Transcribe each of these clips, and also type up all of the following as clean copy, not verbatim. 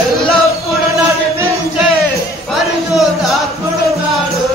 ఎల్లప్పుడు నడిపించే పరిశుద్ధాత్ముడున్నాడు.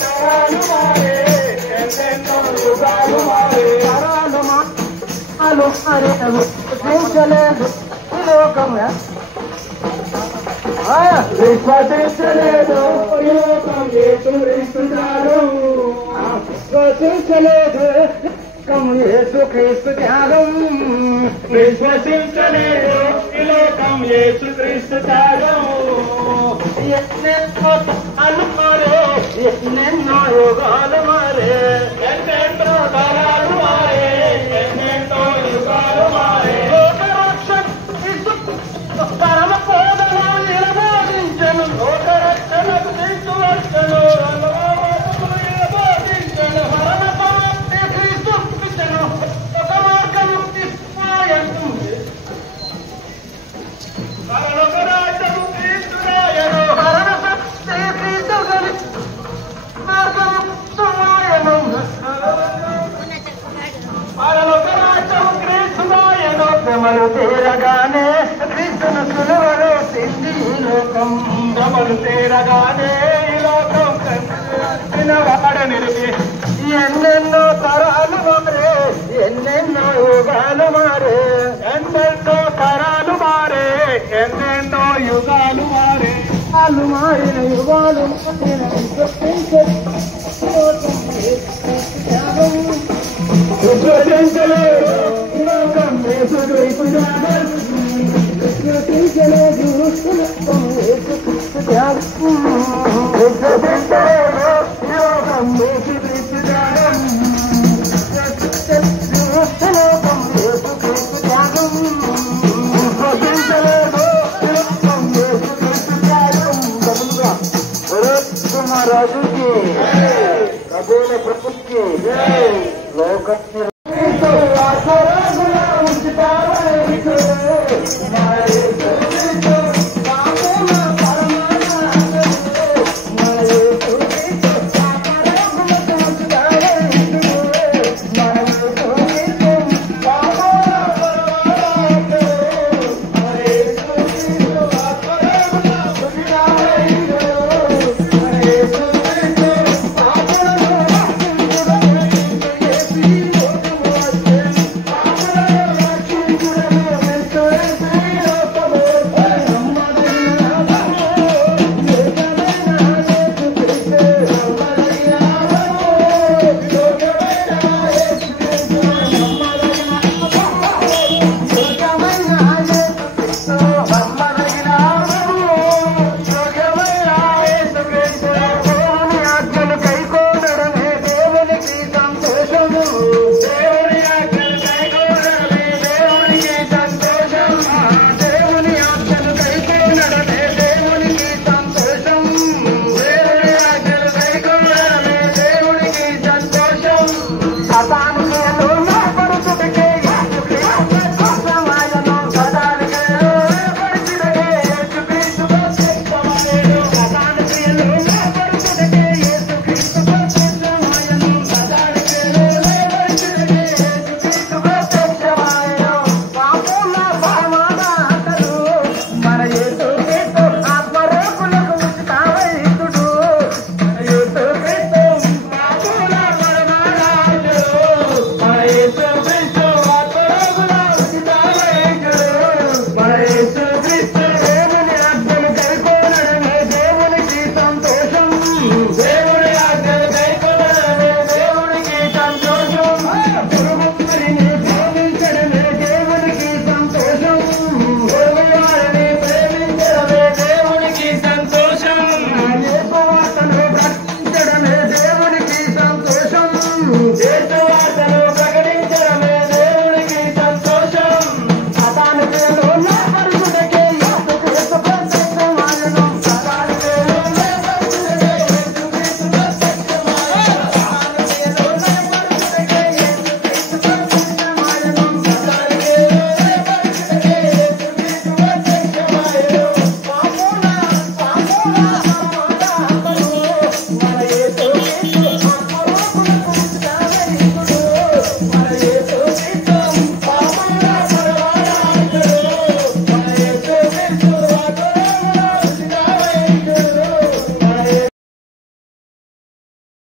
తరాలు మారే ఎన్నెన్నో యుగాలు మారే తరాలు మారే విశ్వసించలేదు ఈ లోకం విశ్వసించలేదు ఈ లోకం యేసుక్రీస్తున్నారు విశ్వసించలేదు యేసుక్రీస్తు త్యాగం విశ్వసించలేదు ఈ లోకం యేసుక్రీస్తు త్యాగం ఎన్నెన్నో తరాలు మారే ఎన్నెన్నో యుగాలు మారే ఎన్నెన్నో తరాలు మారే ఎన్నెన్నో యుగాలు మారే పరమ పోదను నిర్బోధించను లోకరక్షణకు తీసుకువచ్చను నిర్బోధించను పరమ సమాప్తి క్రీస్తు ఇచ్చను ఒక మార్గము తీసుకురాయను పరలోక రాజ్యము క్రీస్తురాయను పరమ సత్య క్రీస్తు గలి మార్గము సుమాయను పరలోక రాజ్యము క్రీస్తురాయను శ్రమలు తీరగానే క్రీస్తును సులువలో సింది ఈ లోకం శ్రమలు తీరగానే ఈ లోకం వాడ నిలిపి ఎన్నెన్నో తరాలు మారే ఎన్నెన్నో యుగాలు మారే ఎన్నెన్నో తరాలు మారే ఎన్నెన్నో యుగాలు మారే వాళ్ళు మారిన యుగాలు మారిన విశ్వసించలేదు ఈ లోకం యేసుక్రీస్తు త్యాగం. విశ్వసించలేదు లోకం యేసుక్రీస్తు త్యాగం. విశ్వసించలేదు ఈ లోకం యేసుక్రీస్తు త్యాగం. విశ్వసించలేదు లోకం యేసుక్రీస్తు త్యాగం. విశ్వసించలేదు ఈ లోకం యేసుక్రీస్తు త్యాగం. డబుల్గా महाराजू की ప్రభువుల ప్రభుకి లోకాన్ని